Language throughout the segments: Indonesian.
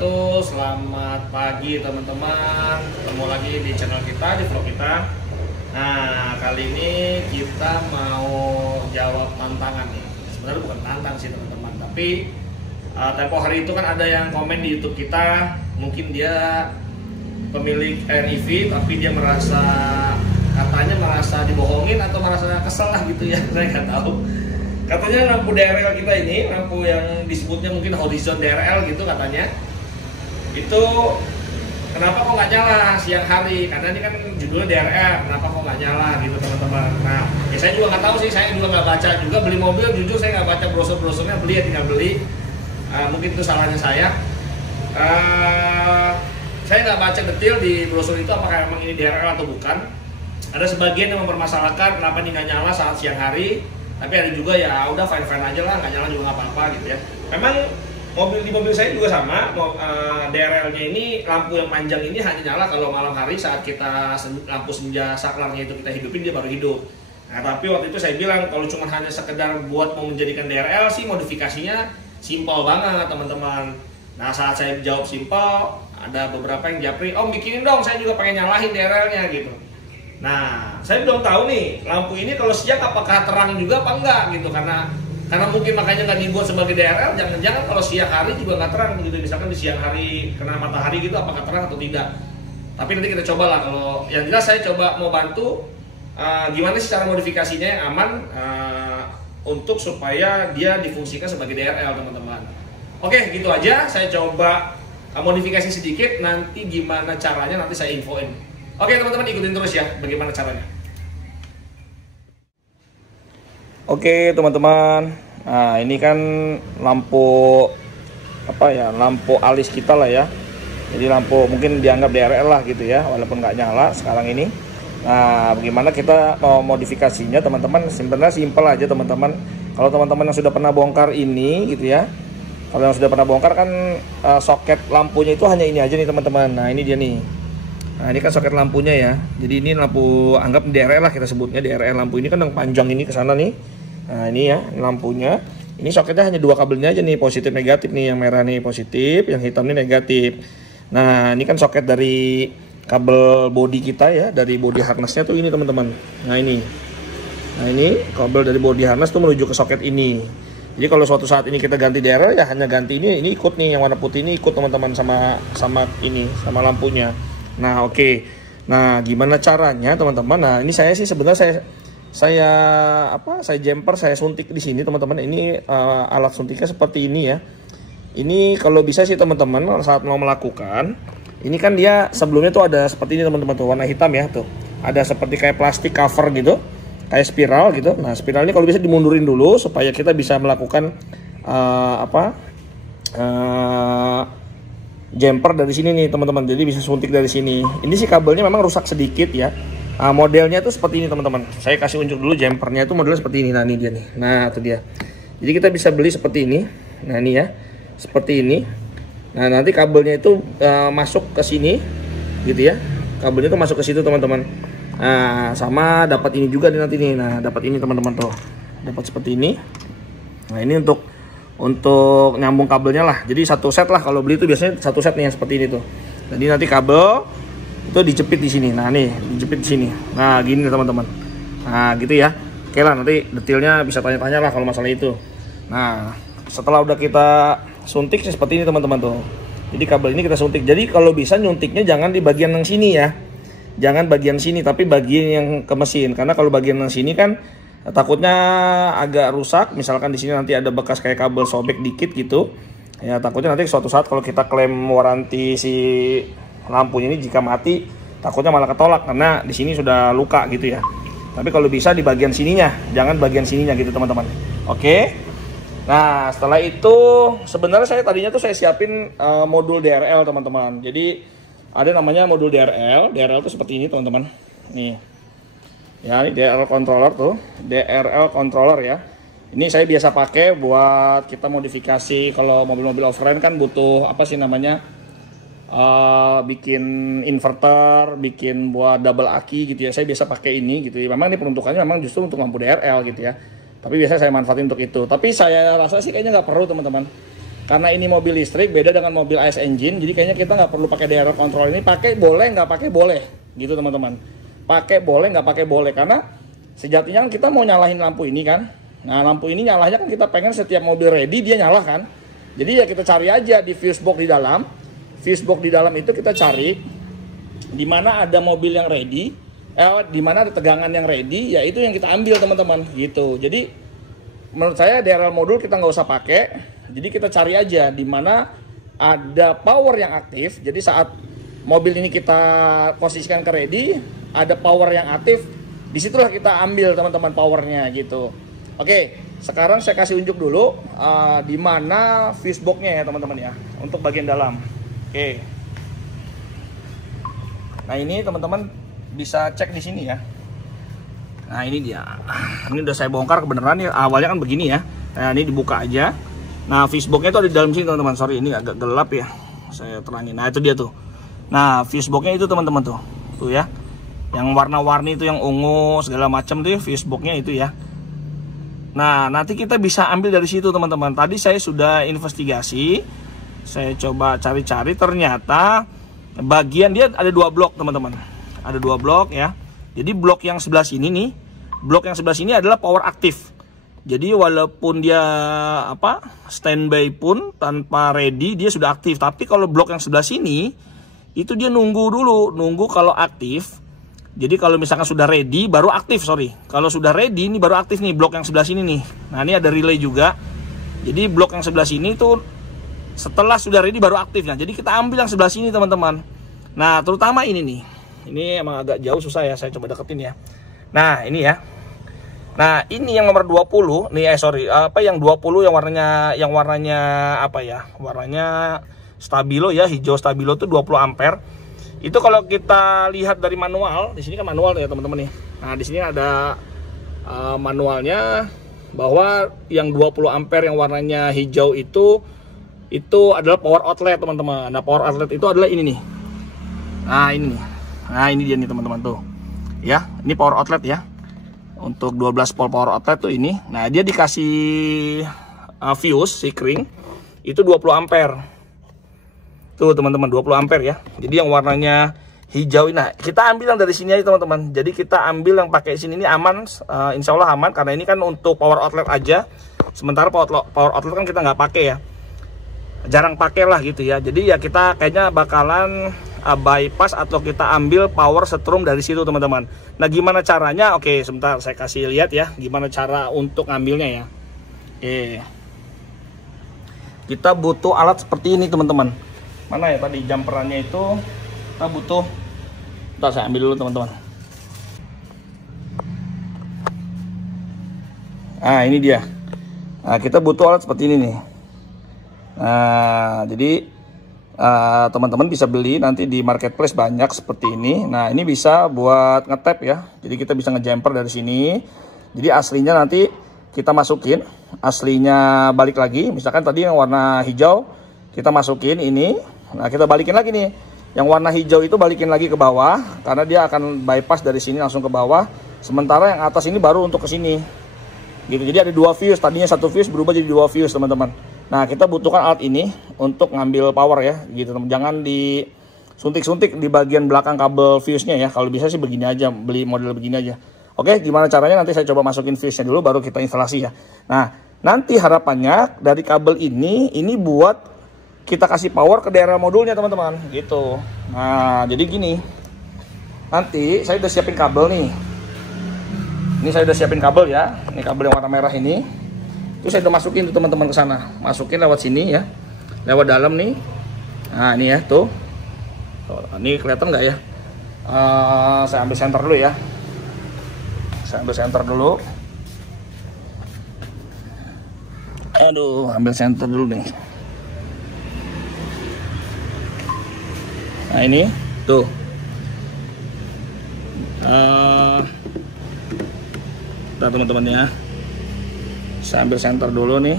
wabarakatuh. Selamat pagi teman-teman. Ketemu lagi di channel kita, di vlog kita. Nah, kali ini kita mau jawab tantangan nih. Sebenarnya bukan tantang sih teman-teman, tapi tempo hari itu kan ada yang komen di YouTube kita. Mungkin dia pemilik REV, tapi dia katanya merasa dibohongin atau merasa kesel lah gitu ya. Saya nggak tahu. Katanya lampu DRL kita ini, lampu yang disebutnya mungkin horizon DRL gitu katanya, itu kenapa kok nggak nyala siang hari? Karena ini kan judulnya DRL, kenapa kok nggak nyala gitu teman-teman. Nah, ya saya juga nggak tahu sih, saya juga nggak baca juga. Beli mobil jujur saya nggak baca brosur-brosurnya, beli ya tinggal beli. Mungkin itu salahnya saya. Saya nggak baca detail di brosur itu apakah memang ini DRL atau bukan. Ada sebagian yang mempermasalahkan kenapa ini nggak nyala saat siang hari. Tapi ada juga ya udah fine aja lah, nggak nyala juga nggak apa-apa gitu ya. Memang di mobil saya juga sama, DRL-nya ini lampu yang panjang ini hanya nyala kalau malam hari saat kita lampu senja saklarnya itu kita hidupin dia baru hidup. Nah tapi waktu itu saya bilang kalau cuma hanya sekedar buat mau menjadikan DRL sih modifikasinya simpel banget teman-teman. Nah saat saya jawab simpel, ada beberapa yang japri, oh bikinin dong saya juga pengen nyalahin DRL-nya gitu. Nah, saya belum tahu nih lampu ini kalau siang apakah terang juga apa enggak gitu karena mungkin makanya nggak dibuat sebagai DRL. Jangan-jangan kalau siang hari juga nggak terang gitu, misalkan di siang hari kena matahari gitu apakah terang atau tidak. Tapi nanti kita coba lah. Kalau yang jelas saya coba mau bantu gimana sih cara modifikasinya yang aman untuk supaya dia difungsikan sebagai DRL teman-teman. Oke gitu aja, saya coba modifikasi sedikit, nanti gimana caranya nanti saya infoin. Oke teman-teman, ikutin terus ya bagaimana caranya. Oke teman-teman, nah ini kan lampu lampu alis kita lah ya. Jadi lampu mungkin dianggap DRL lah gitu ya, walaupun nggak nyala sekarang ini. Nah bagaimana kita mau modifikasinya teman-teman? Sebenarnya simpel aja teman-teman. Kalau teman-teman yang sudah pernah bongkar ini gitu ya, kalau yang sudah pernah bongkar kan soket lampunya itu hanya ini aja nih teman-teman. Nah ini dia nih. Nah ini kan soket lampunya ya. Jadi ini lampu anggap DRL lah kita sebutnya DRL. Lampu ini kan yang panjang ini ke sana nih. Nah ini ya lampunya. Ini soketnya hanya dua kabelnya aja nih, positif negatif nih. Yang merah nih positif, yang hitam nih negatif. Nah ini kan soket dari kabel body kita ya, dari body harnessnya tuh ini teman-teman. Nah ini kabel dari body harness tuh menuju ke soket ini. Jadi kalau suatu saat ini kita ganti DRL ya hanya ganti ini ikut nih, yang warna putih ini ikut teman-teman sama lampunya. Nah oke. Nah gimana caranya teman-teman? Nah ini saya sih sebenarnya saya jumper, saya suntik di sini teman-teman. Ini alat suntiknya seperti ini ya. Ini kalau bisa sih teman-teman saat mau melakukan, ini kan dia sebelumnya tuh ada seperti ini teman-teman tuh, warna hitam ya tuh. Ada seperti kayak plastik cover gitu, kayak spiral gitu. Nah spiral ini kalau bisa dimundurin dulu supaya kita bisa melakukan jumper dari sini nih teman-teman. Jadi bisa suntik dari sini. Ini sih kabelnya memang rusak sedikit ya. Nah, modelnya tuh seperti ini teman-teman. Saya kasih unjuk dulu jumpernya itu modelnya seperti ini. Nah ini dia nih. Nah itu dia. Jadi kita bisa beli seperti ini. Nah ini ya, seperti ini. Nah nanti kabelnya itu masuk ke sini, gitu ya. Kabelnya tuh masuk ke situ teman-teman. Nah sama dapat ini juga nih nanti nih. Nah dapat ini teman-teman tuh. Dapat seperti ini. Nah ini untuk nyambung kabelnya lah. Jadi satu set lah kalau beli itu biasanya satu set nih yang seperti ini tuh. Jadi nanti kabel itu dijepit di sini. Nah nih dijepit di sini. Nah gini teman-teman. Nah gitu ya. Oke lah nanti detailnya bisa tanya-tanya lah kalau masalah itu. Nah setelah udah kita suntik seperti ini teman-teman tuh. Jadi kabel ini kita suntik. Jadi kalau bisa nyuntiknya jangan di bagian yang sini ya. Jangan bagian sini tapi bagian yang ke mesin. Karena kalau bagian yang sini kan takutnya agak rusak, misalkan di sini nanti ada bekas kayak kabel sobek dikit gitu. Ya takutnya nanti suatu saat kalau kita klaim waranti si lampunya ini jika mati, takutnya malah ketolak karena di sini sudah luka gitu ya. Tapi kalau bisa di bagian sininya, jangan bagian sininya gitu teman-teman. Oke. Nah, setelah itu sebenarnya saya tadinya tuh saya siapin modul DRL teman-teman. Jadi ada namanya modul DRL. DRL tuh seperti ini teman-teman. Nih. Ya ini DRL controller tuh, DRL controller ya. Ini saya biasa pakai buat kita modifikasi kalau mobil-mobil off-road kan butuh apa sih namanya, bikin inverter, bikin buat double aki gitu ya. Saya biasa pakai ini gitu ya. Memang ini peruntukannya memang justru untuk lampu DRL gitu ya. Tapi biasanya saya manfaatin untuk itu. Tapi saya rasa sih kayaknya nggak perlu teman-teman. karena ini mobil listrik beda dengan mobil ICE engine, jadi kayaknya kita nggak perlu pakai DRL control ini. Pakai boleh, nggak pakai boleh, gitu teman-teman. Pakai boleh, nggak pakai boleh, karena sejatinya kan kita mau nyalahin lampu ini kan. Nah lampu ini nyalanya kan kita pengen setiap mobil ready dia nyala kan. Jadi ya kita cari aja di fuse box di dalam. Fuse box di dalam itu kita cari di mana ada mobil yang ready, di mana ada tegangan yang ready, ya itu yang kita ambil teman-teman, gitu. Jadi menurut saya DRL modul kita nggak usah pakai. Jadi kita cari aja di mana ada power yang aktif. Jadi saat mobil ini kita posisikan ke ready, ada power yang aktif, disitulah kita ambil teman-teman powernya gitu. Oke, sekarang saya kasih unjuk dulu di mana fuse box-nya ya teman-teman ya, untuk bagian dalam. Oke, nah ini teman-teman bisa cek di sini ya. Nah ini dia, ini udah saya bongkar kebenaran ya, awalnya kan begini ya. Nah ini dibuka aja. Nah fuse box-nya itu ada di dalam sini teman-teman. Sorry ini agak gelap ya, saya terangin. Nah itu dia tuh. Nah fuse box-nya itu teman-teman tuh ya, yang warna-warni itu, yang ungu segala macam tuh ya, fuse box-nya itu ya. Nah nanti kita bisa ambil dari situ teman-teman. Tadi saya sudah investigasi, saya coba cari-cari, ternyata bagian dia ada 2 blok teman-teman. Ada 2 blok ya. Jadi blok yang sebelah sini nih, blok yang sebelah sini adalah power aktif. Jadi walaupun dia standby pun tanpa ready dia sudah aktif. Tapi kalau blok yang sebelah sini itu dia nunggu dulu, nunggu kalau aktif. Jadi kalau misalkan sudah ready baru aktif, Kalau sudah ready ini baru aktif nih blok yang sebelah sini nih. Nah, ini ada relay juga. Jadi blok yang sebelah sini tuh setelah sudah ready baru aktif. Nah, jadi kita ambil yang sebelah sini, teman-teman. Nah, terutama ini nih. Ini emang agak jauh, susah ya, saya coba deketin ya. Nah, ini ya. Nah, ini yang nomor 20 nih, yang 20 yang warnanya apa ya? Warnanya stabilo ya, hijau stabilo tuh 20 ampere. Itu kalau kita lihat dari manual, di sini kan manual ya, teman-teman nih. Nah, di sini ada manualnya bahwa yang 20 ampere yang warnanya hijau itu adalah power outlet, teman-teman. Nah, power outlet itu adalah ini nih. Nah, ini nih. Nah, ini dia nih, teman-teman tuh. Ya, ini power outlet ya. Untuk 12 volt power outlet tuh ini. Nah, dia dikasih fuse sikring itu 20 ampere. Tuh, teman-teman, 20 ampere ya. Jadi yang warnanya hijau ini, nah, kita ambil yang dari sini aja, teman-teman. Jadi kita ambil yang pakai sini ini aman, insya Allah aman, karena ini kan untuk power outlet aja. Sementara power outlet kan kita nggak pakai ya. Jarang pakai lah gitu ya. Jadi ya kita kayaknya bakalan bypass atau kita ambil power setrum dari situ, teman-teman. Nah, gimana caranya? Oke, sebentar saya kasih lihat ya gimana cara untuk ngambilnya ya. Oke, kita butuh alat seperti ini, teman-teman. Mana ya tadi jumperannya itu? Kita butuh, ntar saya ambil dulu, teman-teman. Nah, ini dia. Nah, kita butuh alat seperti ini nih. Nah, jadi teman-teman bisa beli nanti di marketplace banyak seperti ini. Nah, ini bisa buat ngetap ya. Jadi kita bisa ngejumper dari sini. Jadi aslinya nanti kita masukin, aslinya balik lagi. Misalkan tadi yang warna hijau kita masukin ini. Nah, kita balikin lagi nih. Yang warna hijau itu balikin lagi ke bawah karena dia akan bypass dari sini langsung ke bawah. Sementara yang atas ini baru untuk ke sini. Gitu. Jadi ada 2 fuse, tadinya 1 fuse berubah jadi 2 fuse, teman-teman. Nah, kita butuhkan alat ini untuk ngambil power ya, gitu teman. Jangan disuntik-suntik di bagian belakang kabel fuse-nya ya. Kalau bisa sih begini aja, beli model begini aja. Oke, gimana caranya nanti saya coba masukin fuse-nya dulu baru kita instalasi ya. Nah, nanti harapannya dari kabel ini buat kita kasih power ke daerah modulnya, teman-teman, gitu. Nah, jadi gini. Nanti saya udah siapin kabel nih. Ini saya udah siapin kabel ya. Ini kabel yang warna merah ini. Itu saya udah masukin tuh, teman-teman, ke sana. Masukin lewat sini ya. Lewat dalam nih. Nah, ini ya tuh. Ini kelihatan nggak ya? Saya ambil senter dulu ya. Saya ambil senter dulu. Aduh, ambil senter dulu nih. Nah, ini tuh. Nah, teman-teman ya. Saya ambil senter dulu nih.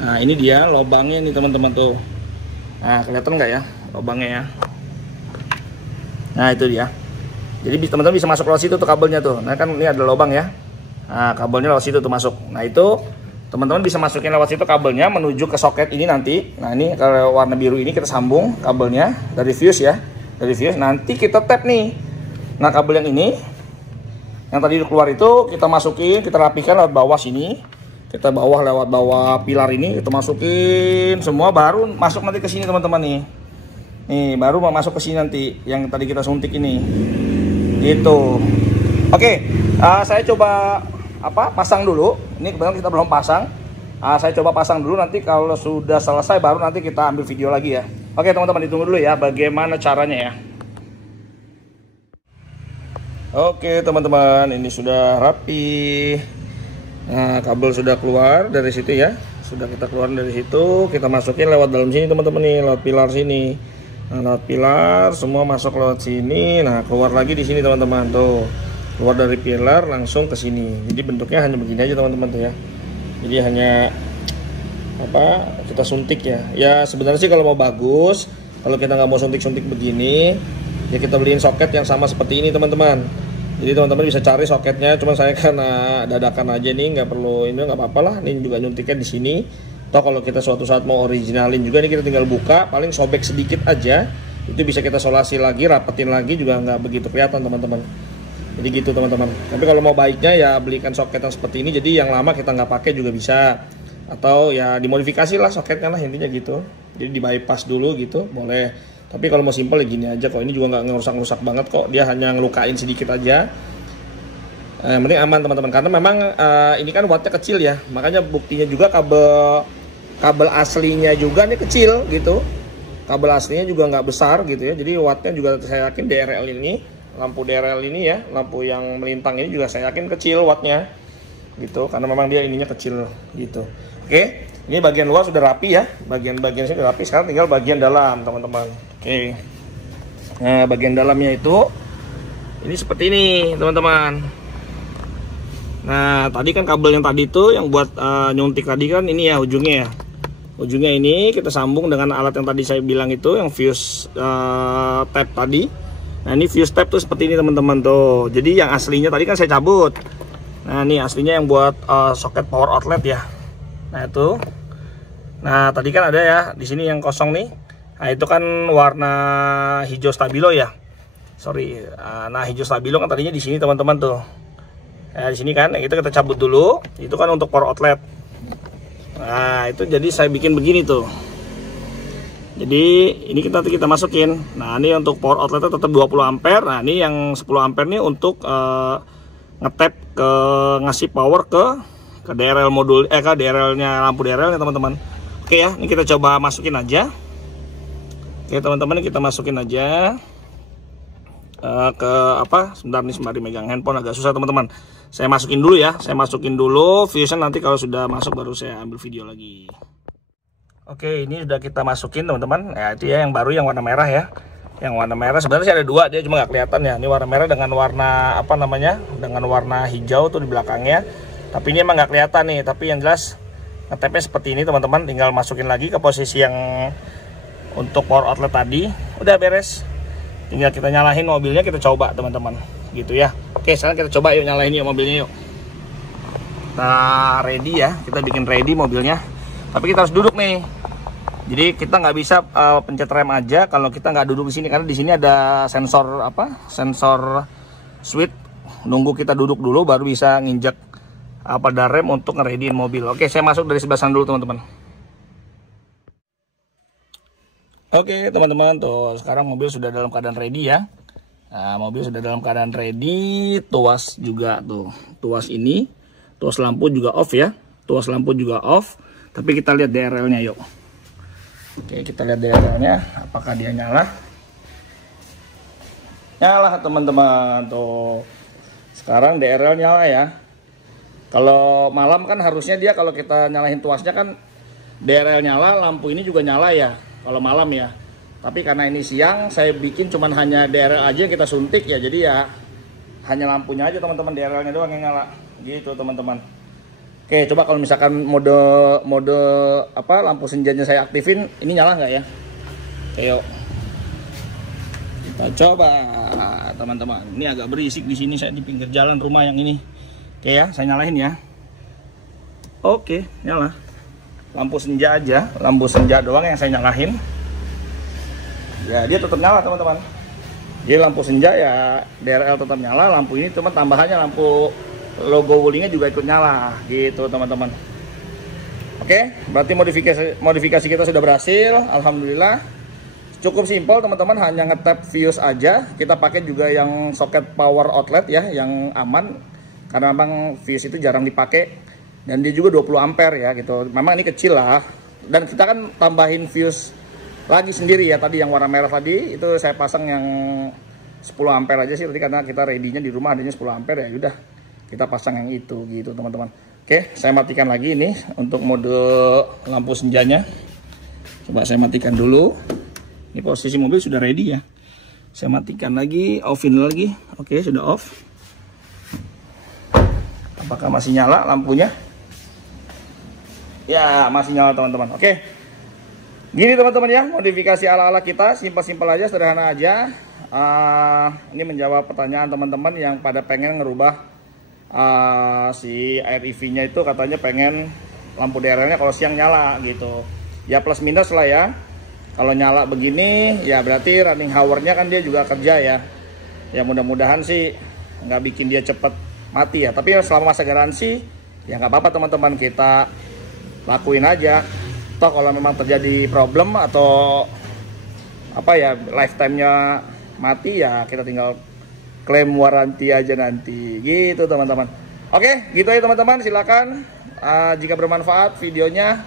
Nah, ini dia lubangnya nih, teman-teman tuh. Nah, kelihatan nggak ya lubangnya ya? Nah, itu dia. Jadi teman-teman bisa masuk lewat situ tuh kabelnya tuh. Nah, kan ini ada lubang ya. Nah, kabelnya lewat situ tuh masuk. Nah, itu teman-teman bisa masukin lewat situ kabelnya menuju ke soket ini nanti. Nah ini kalau warna biru ini kita sambung kabelnya dari fuse ya, dari fuse. Nanti kita tap nih. Nah kabel yang ini, yang tadi keluar itu kita masukin, kita rapikan lewat bawah sini. Kita lewat bawah pilar ini, kita masukin semua, baru masuk nanti ke sini teman-teman nih. Nih baru mau masuk ke sini nanti yang tadi kita suntik ini. Gitu. Oke, saya coba pasang dulu. Ini kebetulan kita belum pasang. Saya coba pasang dulu, nanti kalau sudah selesai baru nanti kita ambil video lagi ya. Oke teman-teman, ditunggu dulu ya bagaimana caranya ya. Oke teman-teman, ini sudah rapi. Nah kabel sudah keluar dari situ ya. Sudah kita keluarin dari situ, kita masukin lewat dalam sini teman-teman nih, lewat pilar sini. Nah lewat pilar semua masuk lewat sini. Nah keluar lagi di sini teman-teman tuh. Keluar dari pilar langsung ke sini. Jadi bentuknya hanya begini aja teman-teman tuh ya. Jadi hanya kita suntik ya. Ya sebenarnya sih kalau mau bagus, kalau kita nggak mau suntik-suntik begini, ya kita beliin soket yang sama seperti ini teman-teman. Jadi teman-teman bisa cari soketnya. Cuman saya karena dadakan aja nih, nggak perlu ini, nggak apa-apa lah. Ini juga nyuntiknya di sini. Toh kalau kita suatu saat mau originalin juga, ini kita tinggal buka, paling sobek sedikit aja. Itu bisa kita solasi lagi, rapetin lagi juga nggak begitu kelihatan teman-teman. Jadi gitu teman-teman. Tapi kalau mau baiknya ya belikan soket yang seperti ini, jadi yang lama kita nggak pakai juga bisa. Atau ya dimodifikasi lah soketnya lah, intinya gitu. Jadi di bypass dulu gitu, boleh. Tapi kalau mau simple ya gini aja kok. Ini juga nggak ngerusak-rusak banget kok. Dia hanya ngelukain sedikit aja. Yang penting aman teman-teman. Karena memang ini kan wattnya kecil ya. Makanya buktinya juga kabel aslinya juga ini kecil gitu. Kabel aslinya juga nggak besar gitu ya. Jadi wattnya juga saya yakin DRL ini, lampu DRL ini ya, lampu yang melintang ini juga saya yakin kecil wattnya gitu, karena memang dia ininya kecil gitu. Oke, ini bagian luar sudah rapi ya, bagian-bagian sini sudah rapi. Sekarang tinggal bagian dalam teman-teman. Oke, nah bagian dalamnya itu ini seperti ini teman-teman. Nah tadi kan kabel yang tadi itu yang buat nyuntik tadi kan ini ya ujungnya ya. Ujungnya ini kita sambung dengan alat yang tadi saya bilang itu, yang fuse tab tadi. Nah ini fuse tab tuh seperti ini teman-teman tuh. Jadi yang aslinya tadi kan saya cabut. Nah ini aslinya yang buat soket power outlet ya. Nah itu. Nah tadi kan ada ya di sini yang kosong nih. Nah itu kan warna hijau stabilo ya. Sorry. Nah hijau stabilo kan tadinya di sini teman-teman tuh. Nah di sini kan itu kita cabut dulu. Itu kan untuk power outlet. Nah itu jadi saya bikin begini tuh. Jadi ini kita masukin. Nah ini untuk power outletnya tetap 20 ampere. Nah ini yang 10 ampere nih untuk ngetap ke ngasih power ke DRL modul ke DRL-nya, lampu DRL-nya teman-teman. Oke ya, ini kita coba masukin aja. Oke teman-teman, kita masukin aja ke sebentar nih, sembari megang handphone agak susah teman-teman. Saya masukin dulu ya, saya masukin dulu fuse-nya, nanti kalau sudah masuk baru saya ambil video lagi. Oke, ini sudah kita masukin teman-teman. Ya itu ya yang baru, yang warna merah ya. Yang warna merah sebenarnya sih ada dua, dia cuma nggak kelihatan ya. Ini warna merah dengan warna dengan warna hijau tuh di belakangnya. Tapi ini emang nggak kelihatan nih. Tapi yang jelas ngetapnya seperti ini teman-teman. Tinggal masukin lagi ke posisi yang untuk power outlet tadi. Udah beres. Tinggal kita nyalain mobilnya, kita coba teman-teman. Gitu ya. Oke, sekarang kita coba yuk, nyalain yuk mobilnya yuk. Kita ready ya. Kita bikin ready mobilnya. Tapi kita harus duduk nih. Jadi kita nggak bisa pencet rem aja kalau kita nggak duduk di sini, karena di sini ada sensor sensor switch. Nunggu kita duduk dulu baru bisa nginjek pada rem untuk ngereadyin mobil. Oke, saya masuk dari sebelah sana dulu teman-teman. Oke teman-teman, tuh sekarang mobil sudah dalam keadaan ready ya. Nah, mobil sudah dalam keadaan ready. Tuas juga tuh, tuas ini, tuas lampu juga off ya. Tuas lampu juga off. Tapi kita lihat DRL-nya yuk. Oke, kita lihat DRL-nya, apakah dia nyala? Nyala teman-teman, tuh. Sekarang DRL nyala ya. Kalau malam kan harusnya dia, kalau kita nyalain tuasnya kan DRL nyala, lampu ini juga nyala ya. Kalau malam ya. Tapi karena ini siang, saya bikin cuman hanya DRL aja yang kita suntik ya. Jadi ya hanya lampunya aja teman-teman, DRL-nya doang yang nyala. Gitu teman-teman. Oke, coba kalau misalkan mode lampu senjanya saya aktifin, ini nyala nggak ya? Oke, yuk. Kita coba, teman-teman. Ini agak berisik di sini, saya di pinggir jalan rumah yang ini. Oke ya, saya nyalain ya. Oke, nyala. Lampu senja aja, lampu senja doang yang saya nyalain. Ya dia tetap nyala teman-teman. Jadi lampu senja ya DRL tetap nyala, lampu ini cuma tambahannya lampu logo Wulingnya juga ikut nyala gitu teman-teman. Oke, berarti modifikasi kita sudah berhasil, alhamdulillah. Cukup simpel teman-teman, hanya ngetap fuse aja. Kita pakai juga yang soket power outlet ya, yang aman karena memang fuse itu jarang dipakai. Dan dia juga 20 ampere ya gitu. Memang ini kecil lah. Dan kita kan tambahin fuse lagi sendiri ya. Tadi yang warna merah tadi itu saya pasang yang 10 ampere aja sih tadi, karena kita ready-nya di rumah adanya 10 ampere ya. Udah kita pasang yang itu gitu teman-teman. Oke, saya matikan lagi ini untuk mode lampu senjanya. Coba saya matikan dulu. Ini posisi mobil sudah ready ya. Saya matikan lagi, offin lagi. Oke, sudah off. Apakah masih nyala lampunya? Ya, masih nyala teman-teman. Oke. Gini teman-teman ya, modifikasi ala-ala kita, simpel-simpel aja, sederhana aja. Ini menjawab pertanyaan teman-teman yang pada pengen ngerubah si air EV-nya itu, katanya pengen lampu DRL-nya kalau siang nyala gitu. Ya plus minus lah ya. Kalau nyala begini, ya berarti running hour-nya kan dia juga kerja ya. Ya mudah-mudahan sih nggak bikin dia cepet mati ya. Tapi selama masa garansi, ya nggak apa-apa teman-teman, kita lakuin aja. Toh kalau memang terjadi problem atau apa ya, lifetime-nya mati ya kita tinggal klaim waranti aja nanti gitu teman-teman. Oke, gitu aja teman-teman. Silakan jika bermanfaat videonya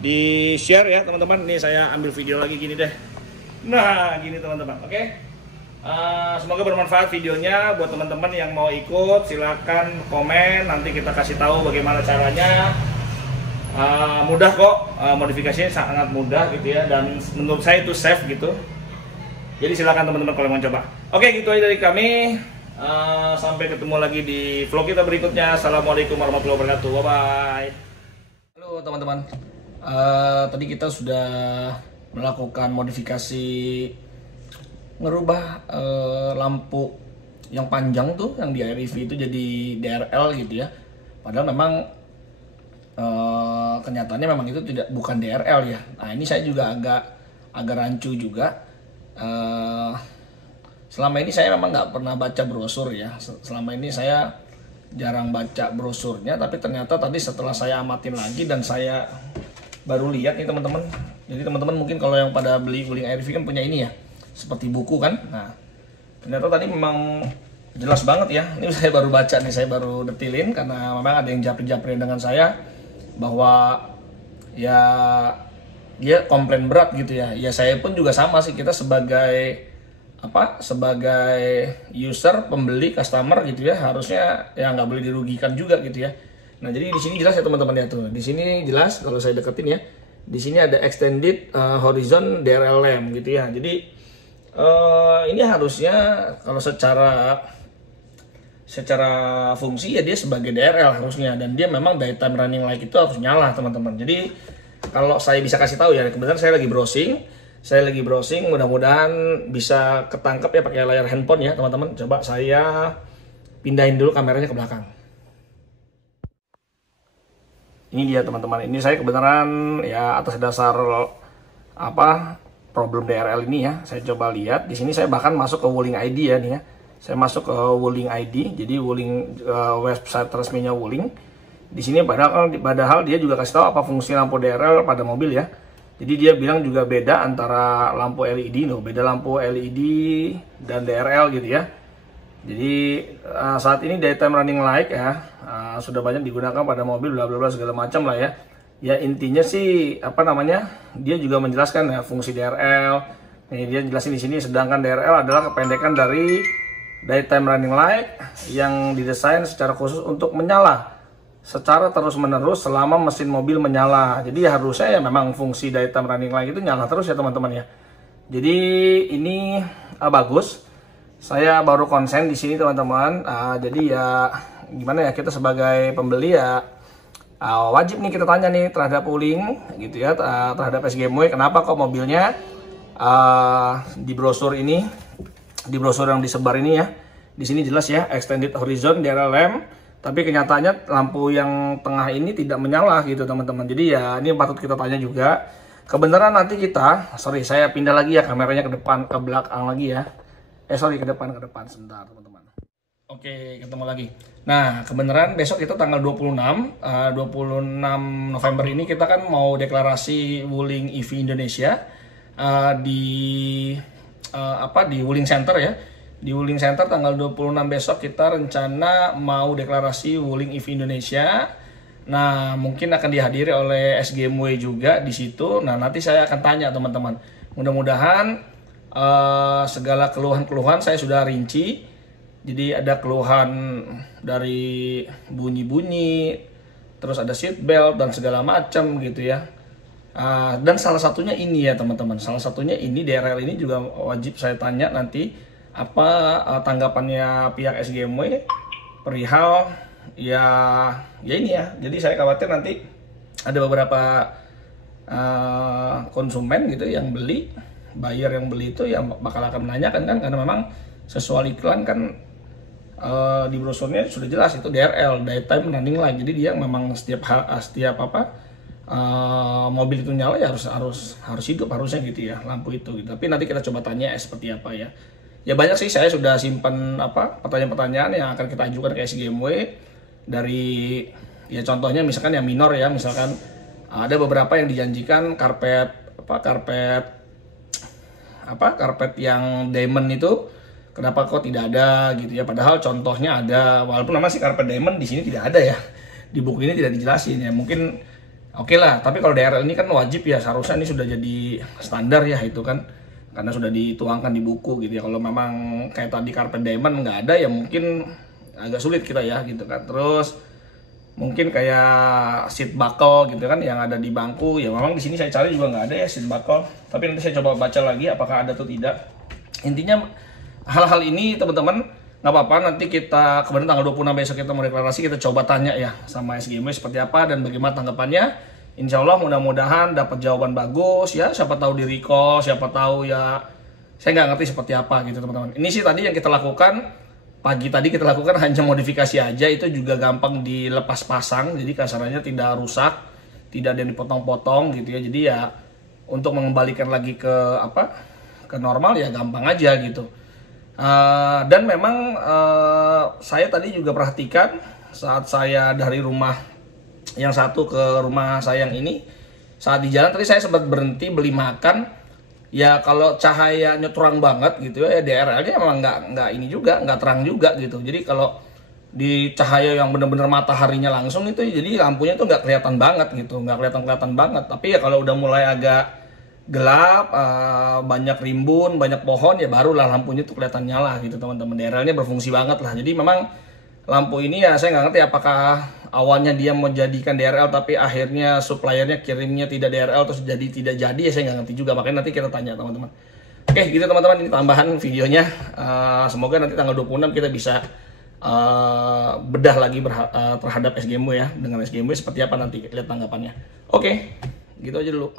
di share ya teman-teman. Nih saya ambil video lagi gini deh. Nah gini teman-teman. Oke, semoga bermanfaat videonya buat teman-teman yang mau ikut. Silakan komen, nanti kita kasih tahu bagaimana caranya. Mudah kok, modifikasinya sangat mudah gitu ya, dan menurut saya itu safe gitu. Jadi silakan teman-teman kalau mau coba. Oke, gitu aja dari kami. Sampai ketemu lagi di vlog kita berikutnya. Assalamualaikum warahmatullahi wabarakatuh. Bye bye. Halo teman-teman. Tadi kita sudah melakukan modifikasi, ngerubah lampu yang panjang tuh yang di REV itu jadi DRL gitu ya. Padahal memang kenyataannya memang itu bukan DRL ya. Nah ini saya juga agak rancu juga. Selama ini saya memang nggak pernah baca brosur ya. Selama ini saya jarang baca brosurnya, tapi ternyata tadi setelah saya amatin lagi dan saya baru lihat nih teman-teman. Jadi teman-teman mungkin kalau yang pada beli Wuling REV kan punya ini ya, seperti buku kan. Nah ternyata tadi memang jelas banget ya. Ini saya baru baca nih, saya baru detilin karena memang ada yang japri-japri dengan saya bahwa ya dia komplain berat gitu ya. Ya saya pun juga sama sih, kita sebagai user, pembeli, customer gitu ya, harusnya ya nggak boleh dirugikan juga gitu ya. Nah jadi di sini jelas ya teman-teman ya, tuh di sini jelas kalau saya deketin ya, di sini ada extended horizon DRL lamp gitu ya. Jadi ini harusnya kalau secara fungsi ya dia sebagai DRL harusnya, dan dia memang daytime running light itu harus nyala teman-teman. Jadi kalau saya bisa kasih tahu ya, kebetulan saya lagi browsing, mudah-mudahan bisa ketangkep ya pakai layar handphone ya teman-teman. Coba saya pindahin dulu kameranya ke belakang. Ini dia teman-teman, ini saya kebenaran ya atas dasar problem DRL ini ya. Saya coba lihat di sini, saya bahkan masuk ke Wuling ID ya nih ya. Saya masuk ke Wuling ID, jadi Wuling website resminya Wuling. Di sini padahal dia juga kasih tahu apa fungsi lampu DRL pada mobil ya. Jadi dia bilang juga beda antara lampu LED, beda lampu LED dan DRL gitu ya. Jadi saat ini daytime running light ya sudah banyak digunakan pada mobil, bla bla bla segala macam lah ya. Ya intinya sih dia juga menjelaskan ya fungsi DRL. Nih dia jelasin di sini, sedangkan DRL adalah kependekan dari daytime running light yang didesain secara khusus untuk menyala secara terus-menerus selama mesin mobil menyala. Jadi harusnya ya memang fungsi daytime running light itu nyala terus ya teman-teman ya. Jadi ini bagus. Saya baru konsen di sini teman-teman. Jadi ya gimana ya, kita sebagai pembeli ya wajib nih kita tanya nih terhadap Wuling gitu ya, terhadap SGMW, kenapa kok mobilnya di brosur yang disebar ini ya. Di sini jelas ya extended horizon DRL lamp Tapi kenyataannya lampu yang tengah ini tidak menyala gitu teman-teman. Jadi ya ini patut kita tanya juga. Kebenaran nanti kita, sorry saya pindah lagi ya kameranya ke depan, ke belakang lagi ya. Sorry ke depan sebentar teman-teman. Oke, ketemu lagi. Nah, kebenaran besok itu tanggal 26 November ini kita kan mau deklarasi Wuling EV Indonesia di Wuling Center ya. Di Wuling Center tanggal 26 besok kita rencana mau deklarasi Wuling EV Indonesia. Nah, mungkin akan dihadiri oleh SGMW juga di situ. Nah, nanti saya akan tanya teman-teman. Mudah-mudahan segala keluhan-keluhan saya sudah rinci. Jadi ada keluhan dari bunyi-bunyi, terus ada seat belt dan segala macam gitu ya. Dan salah satunya ini ya teman-teman. Salah satunya ini DRL ini juga wajib saya tanya nanti apa tanggapannya pihak SGMW perihal ya ini ya. Jadi saya khawatir nanti ada beberapa konsumen gitu yang beli, buyer yang beli itu yang bakal akan menanyakan kan, karena memang sesuai iklan kan di brosurnya sudah jelas itu DRL, daytime running light. Jadi dia memang setiap mobil itu nyala ya harus hidup harusnya gitu ya lampu itu gitu. Tapi nanti kita coba tanya seperti apa ya. Ya banyak sih, saya sudah simpan pertanyaan-pertanyaan yang akan kita ajukan ke SGMW dari ya contohnya misalkan yang minor ya, misalkan ada beberapa yang dijanjikan karpet yang diamond itu kenapa kok tidak ada gitu ya, padahal contohnya ada, walaupun memang si karpet diamond di sini tidak ada ya, di buku ini tidak dijelasin ya, mungkin oke lah. Tapi kalau DRL ini kan wajib ya, seharusnya ini sudah jadi standar ya itu kan, karena sudah dituangkan di buku gitu ya. Kalau memang kayak tadi karpet diamond nggak ada ya mungkin agak sulit kita ya gitu kan. Terus mungkin kayak seat buckle gitu kan yang ada di bangku ya, memang di sini saya cari juga nggak ada ya seat buckle. Tapi nanti saya coba baca lagi apakah ada atau tidak. Intinya hal-hal ini teman-teman nggak apa-apa, nanti kita kemudian tanggal 26 besok kita mau deklarasi, kita coba tanya ya sama SGMW seperti apa dan bagaimana tanggapannya. Insya Allah mudah-mudahan dapat jawaban bagus ya, siapa tahu di recall, siapa tahu ya, saya nggak ngerti seperti apa gitu teman-teman. Ini sih tadi yang kita lakukan, pagi tadi kita lakukan hanya modifikasi aja, itu juga gampang dilepas pasang, jadi kasarannya tidak rusak, tidak ada yang dipotong-potong gitu ya. Jadi ya untuk mengembalikan lagi ke normal ya gampang aja gitu. Dan memang saya tadi juga perhatikan saat saya dari rumah yang satu ke rumah saya yang ini, saat di jalan tadi saya sempat berhenti beli makan ya. Kalau cahayanya terang banget gitu ya, DRL-nya emang nggak ini juga, nggak terang juga gitu. Jadi kalau di cahaya yang benar-benar mataharinya langsung itu, jadi lampunya tuh nggak kelihatan banget gitu, nggak kelihatan banget. Tapi ya kalau udah mulai agak gelap, banyak rimbun, banyak pohon ya barulah lampunya tuh kelihatan nyala gitu teman-teman. DRL-nya berfungsi banget lah. Jadi memang lampu ini ya saya nggak ngerti apakah awalnya dia mau jadikan DRL tapi akhirnya suppliernya kirimnya tidak DRL terus jadi tidak jadi ya, saya nggak ngerti juga. Makanya nanti kita tanya teman-teman. Oke gitu teman-teman, ini tambahan videonya. Semoga nanti tanggal 26 kita bisa bedah lagi terhadap SGMW ya, dengan SGMW seperti apa nanti lihat tanggapannya. Oke gitu aja dulu.